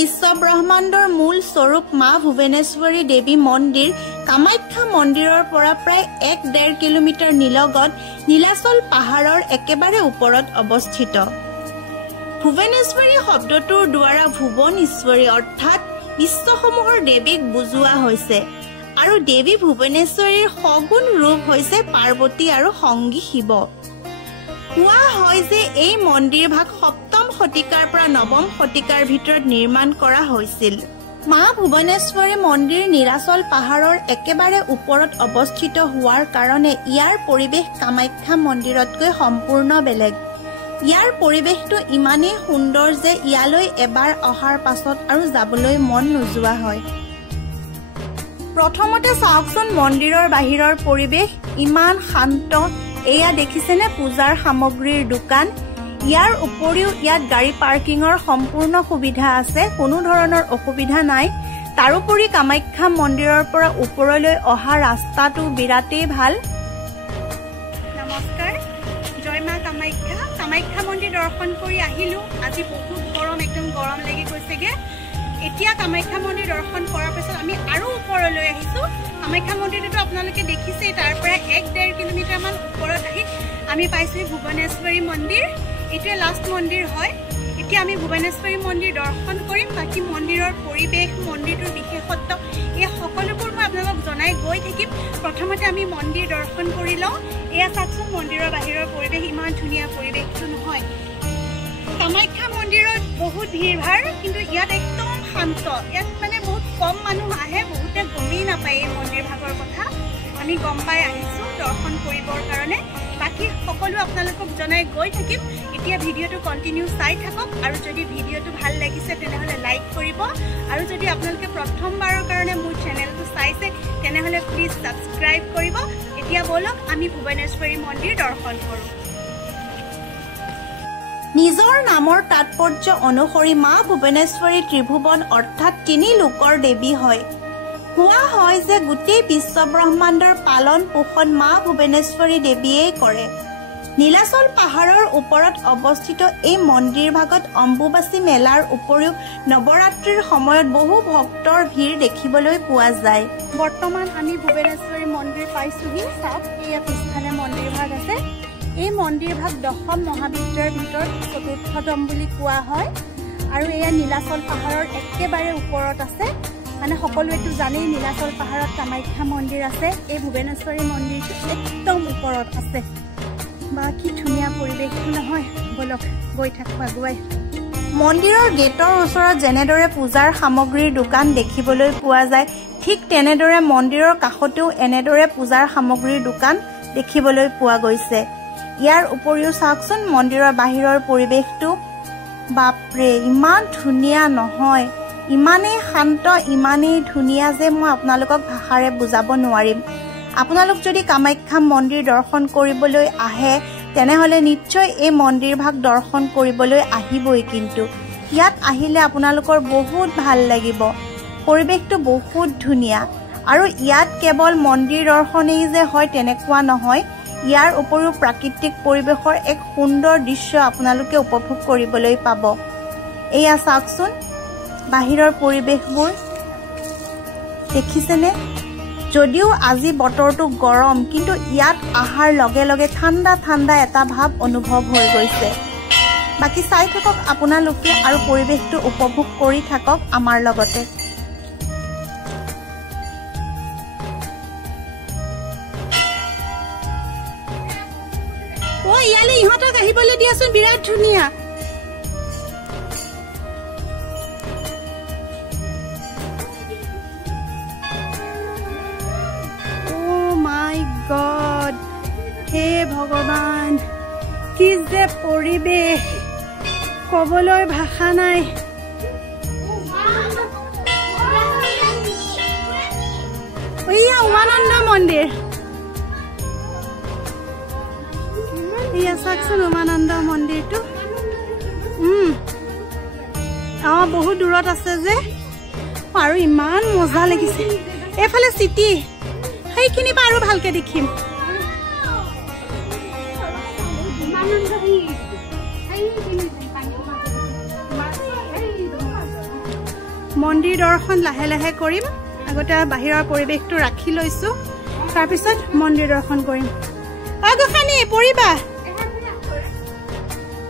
বিশ্ব ব্ৰহ্মাণ্ডৰ মূল স্বৰূপ মা ভুৱনেশ্বৰী দেৱী মন্দিৰ কামাখ্যা মন্দিৰৰ পৰা প্ৰায় 1.5 কিলোমিটাৰ নিলগত নীলাচল পাহাৰৰ একেবাৰে ওপৰত অৱস্থিত। ভুৱনেশ্বৰী শব্দটোৰ দ্বাৰা ভুৱন ঈশ্বৰী অৰ্থাৎ বিশ্বসমূহৰ দেৱীক বুজোৱা হৈছে আৰু দেৱী ভুৱনেশ্বৰীৰ সগুণ ৰূপ হৈছে পাৰ্বতী আৰু সংগী শিৱ। কোৱা হয় যে এই মন্দিৰ ভাগ 7ম শতিকাৰ পৰা 9ম শতিকাৰ ভিতৰত নিৰ্মাণ কৰা হৈছিল। মা ভুৱনেশ্বৰী মন্দিৰ নীলাচল পাহাৰৰ একেবাৰে ওপৰত অৱস্থিত হোৱাৰ কাৰণে ইয়াৰ পৰিৱেশ কামাখ্যা মন্দিৰতকৈ সম্পূৰ্ণ বেলেগ। ইয়াৰ পৰিৱেশটো ইমানেই সুন্দৰ যে ইয়ালৈ এবাৰ অহাৰ পাছত আৰু যাবলৈ মন নোযোৱা হয়। প্ৰথমতে চাওকচোন মন্দিৰৰ বাহিৰৰ পৰিৱেশ ইমান শান্ত। এয়া দেখিছেনে পূজাৰ সামগ্ৰীৰ দোকান। ইয়াৰ উপৰিও ইয়াত গাড়ী পাৰ্কিঙৰ সম্পূৰ্ণ সুবিধা আছে, কোনো ধৰণৰ অসুবিধা নাই। তাৰোপৰি কামাখ্যা মন্দিৰৰ পৰা ওপৰলৈ অহা ৰাস্তাটো বিৰাটেই ভাল। নমস্কাৰ, জয় মা কামাখ্যা। কামাখ্যা মন্দিৰ দৰ্শন কৰি আহিলোঁ। আজি বহুত গৰম, একদম গৰম লাগি গৈছেগে। এতিয়া কামাখ্যা মন্দিৰ দৰ্শন কৰাৰ পিছত আমি আৰু ওপৰলৈ আহিছোঁ। কামাখ্যা মন্দিৰটো আপোনালোকে দেখিছে, তাৰ পৰা 1.5 কিলোমিটাৰমান ওপৰত আহি আমি পাইছোঁ ভুৱনেশ্বৰী মন্দিৰ। এইটোৱে লাষ্ট মন্দিৰ হয়। এতিয়া আমি ভুৱনেশ্বৰী মন্দিৰ দৰ্শন কৰিম। বাকী মন্দিৰৰ পৰিৱেশ, মন্দিৰটোৰ বিশেষত্ব এই সকলোবোৰ মই আপোনালোকক জনাই গৈ থাকিম। প্ৰথমতে আমি মন্দিৰ দৰ্শন কৰি লওঁ। এয়া চাওকচোন মন্দিৰৰ বাহিৰৰ পৰিৱেশ, ইমান ধুনীয়া পৰিৱেশটো নহয়। কামাখ্যা মন্দিৰত বহুত ভিৰ ভাৰ, কিন্তু ইয়াত একদম শান্ত। ইয়াত মানে বহুত কম মানুহ আহে, বহুতে গমেই নাপায় এই মন্দিৰ ভাগৰ কথা। আমি গম পাই আহিছোঁ দৰ্শন কৰিবৰ কাৰণে। বাকী সকলো আপোনালোকক জনাই গৈ থাকিম। এতিয়া ভিডিঅ'টো কণ্টিনিউ চাই থাকক আৰু যদি ভিডিঅ'টো ভাল লাগিছে তেনেহ'লে লাইক কৰিব আৰু যদি আপোনালোকে প্ৰথমবাৰৰ কাৰণে মোৰ চেনেলটো চাইছে তেনেহ'লে প্লিজ ছাবস্ক্ৰাইব কৰিব। এতিয়া বলক আমি ভুৱনেশ্বৰী মন্দিৰ দৰ্শন কৰোঁ। নিজৰ নামৰ তাৎপৰ্য অনুসৰি মা ভুৱনেশ্বৰী ত্ৰিভুৱন অৰ্থাৎ 3 লোকৰ দেৱী হয়। কোৱা হয় যে গোটেই বিশ্ব ব্ৰহ্মাণ্ডৰ পালন পোষণ মা ভুৱনেশ্বৰী দেৱীয়েই কৰে। নীলাচল পাহাৰৰ ওপৰত অৱস্থিত এই মন্দিৰ ভাগত অম্বুবাচী মেলাৰ উপৰিও নৱৰাত্ৰিৰ সময়ত বহু ভক্তৰ ভিৰ দেখিবলৈ পোৱা যায়। বৰ্তমান আমি ভুৱনেশ্বৰী মন্দিৰ পাইছোঁহি। চাওক, এয়া পিছফালে মন্দিৰ ভাগ আছে। এই মন্দিৰ ভাগ 10ম মহাবিদ্যাৰ ভিতৰত 4ৰ্থতম বুলি কোৱা হয় আৰু এয়া নীলাচল পাহাৰৰ একেবাৰে ওপৰত আছে। মানে সকলোৱেতো জানেই নীলাচল পাহাৰত কামাখ্যা মন্দিৰ আছে। এই ভুৱনেশ্বৰী মন্দিৰটো একদম ওপৰত আছে। বা কি ধুনীয়া পৰিৱেশটো নহয়, বলক গৈ থাকোঁ আগুৱাই। মন্দিৰৰ গেটৰ ওচৰত যেনেদৰে পূজাৰ সামগ্ৰীৰ দোকান দেখিবলৈ পোৱা যায়, ঠিক তেনেদৰে মন্দিৰৰ কাষতেও এনেদৰে পূজাৰ সামগ্ৰীৰ দোকান দেখিবলৈ পোৱা গৈছে। ইয়াৰ উপৰিও চাওকচোন মন্দিৰৰ বাহিৰৰ পৰিৱেশটো, বাপৰে ইমান ধুনীয়া নহয়, ইমানেই শান্ত, ইমানেই ধুনীয়া যে মই আপোনালোকক ভাষাৰে বুজাব নোৱাৰিম। আপোনালোক যদি কামাখ্যা মন্দিৰ দৰ্শন কৰিবলৈ আহে তেনেহ'লে নিশ্চয় এই মন্দিৰ ভাগ দৰ্শন কৰিবলৈ আহিবই। কিন্তু ইয়াত আহিলে আপোনালোকৰ বহুত ভাল লাগিব, পৰিৱেশটো বহুত ধুনীয়া। আৰু ইয়াত কেৱল মন্দিৰ দৰ্শনেই যে হয় তেনেকুৱা নহয়, ইয়াৰ উপৰিও প্ৰাকৃতিক পৰিৱেশৰ এক সুন্দৰ দৃশ্য আপোনালোকে উপভোগ কৰিবলৈ পাব। এয়া চাওকচোন বাহিৰৰ পৰিৱেশবোৰ দেখিছেনে? যদিও আজি বতৰটো গৰম, কিন্তু ইয়াত অহাৰ লগে লগে ঠাণ্ডা ঠাণ্ডা এটা ভাৱ অনুভৱ হৈ গৈছে। বাকী চাই থাকক আপোনালোকে আৰু পৰিৱেশটো উপভোগ কৰি থাকক আমাৰ লগতে। ইয়ালে ইহঁতক আহিবলৈ দিয়াচোন, বিৰাট ধুনীয়া। গড, হে ভগৱান, কি যে পৰিৱেশ, ক'বলৈ ভাষা নাই। এয়া উমানন্দ মন্দিৰ, এয়া চাওকচোন উমানন্দ মন্দিৰটো। বহুত দূৰত আছে যে, আৰু ইমান মজা লাগিছে। এইফালে চিটি, সেইখিনি পৰা আৰু ভালকে দেখিম। মন্দিৰ দৰ্শন লাহে লাহে কৰিম আগতে বাহিৰৰ পৰিৱেশটো ৰাখি লৈছো তাৰ পিছত মন্দিৰ দৰ্শন কৰিম আগখানি পৰিবা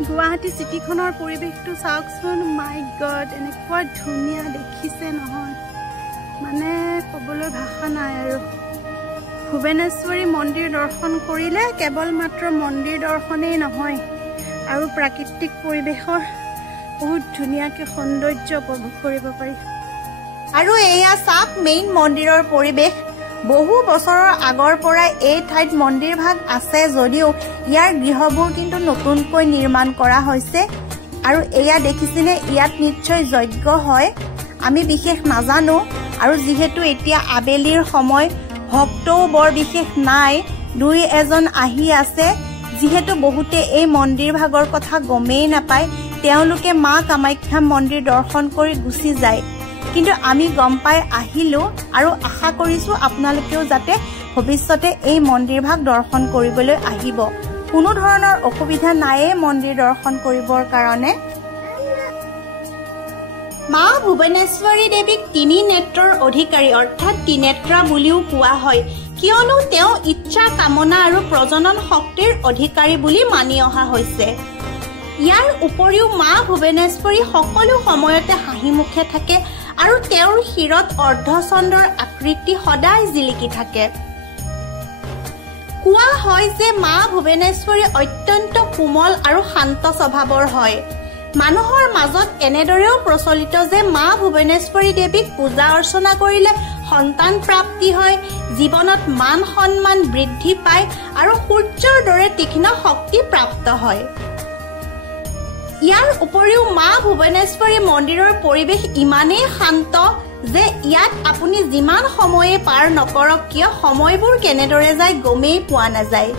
গুৱাহাটী চিটিখনৰ পৰিৱেশটো চাওকচোন মাই গড এনেকুৱা ধুনীয়া দেখিছে নহয় মানে ক'বলৈ ভাষা নাই আৰু ভুৱনেশ্বৰী মন্দিৰ দৰ্শন কৰিলে কেৱল মাত্ৰ মন্দিৰ দৰ্শনেই নহয় আৰু প্ৰাকৃতিক পৰিৱেশৰ বহুত ধুনীয়াকৈ সৌন্দৰ্য উপভোগ কৰিব পাৰি আৰু এয়া চাওক মেইন মন্দিৰৰ পৰিৱেশ বহু বছৰৰ আগৰ পৰাই এই ঠাইত মন্দিৰ ভাগ আছে যদিও ইয়াৰ গৃহবোৰ কিন্তু নতুনকৈ নিৰ্মাণ কৰা হৈছে আৰু এয়া দেখিছেনে ইয়াত নিশ্চয় যজ্ঞ হয় আমি বিশেষ নাজানো আৰু যিহেতু এতিয়া আবেলিৰ সময় ভক্তও বৰ বিশেষ নাই দুই এজন আহি আছে যিহেতু বহুতে এই মন্দিৰ ভাগৰ কথা গমেই নাপায় তেওঁলোকে মা কামাখ্যা মন্দিৰ দৰ্শন কৰি গুচি যায় কিন্তু আমি গম পাই আহিলো আৰু আশা কৰিছো আপোনালোকেও যাতে ভৱিষ্যতে এই মন্দিৰ ভাগ দৰ্শন কৰিবলৈ আহিব কোনো ধৰণৰ অসুবিধা নাই মন্দিৰ দৰ্শন কৰিবৰ কাৰণে মা ভুৱনেশ্বৰী দেৱীক তিনি নেত্ৰৰ অধিকাৰী অৰ্থাৎ ত্ৰিনেত্ৰা বুলিও কোৱা হয় কিয়নো তেওঁ ইচ্ছা কামনা আৰু প্ৰজনন শক্তিৰ অধিকাৰী বুলি মানি অহা হৈছে ইয়াৰ উপৰিও মা ভুৱনেশ্বৰী সকলো সময়তে হাঁহিমুখে থাকে আৰু তেওঁৰ শিৰত অৰ্ধচন্দ্ৰৰ আকৃতি সদায় জিলিকি থাকে কোৱা হয় যে মা ভুৱনেশ্বৰী অত্যন্ত কোমল আৰু শান্ত স্বভাৱৰ হয় মানুহৰ মাজত এনেদৰেও প্ৰচলিত যে মা ভুৱনেশ্বৰী দেৱীক পূজা অৰ্চনা কৰিলে সন্তান প্ৰাপ্তি হয় জীৱনত মান সন্মান বৃদ্ধি পায় আৰু সূৰ্যৰ দৰে তীক্ষ্ণ শক্তি প্ৰাপ্ত হয় ইয়াৰ উপৰিও মা ভুৱনেশ্বৰী মন্দিৰৰ পৰিৱেশ ইমানেই শান্ত যে ইয়াত আপুনি যিমান সময়ে পাৰ নকৰক কিয় সময়বোৰ কেনেদৰে যায় গমেই পোৱা নাযায়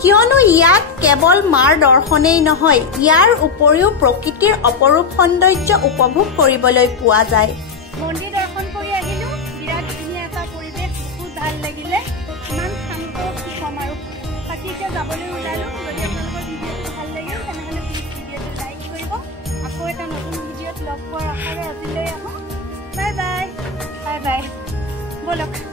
কিয়নো ইয়াত কেৱল মাৰ দৰ্শনেই নহয় ইয়াৰ উপৰিও প্ৰকৃতিৰ অপৰূপ সৌন্দৰ্য উপভোগ কৰিবলৈ পোৱা যায় মন্দিৰ দৰ্শন কৰি আহিলো বিৰাট ধুনীয়া এটা পৰিৱেশ বহুত ভাল লাগিলে ইমান শান্ত কি কম আৰু বাকীকে যাবলৈ ওলালো যদি আপোনালোকৰ ভিডিঅ'টো ভাল লাগিল তেনেহ'লে প্লিজ ভিডিঅ'টো লাইক কৰিব আকৌ এটা নতুন ভিডিঅ'ত লগ পোৱাৰ আশাৰে আজিলৈ আহোঁ বাই বাই বাই বাই ব'লক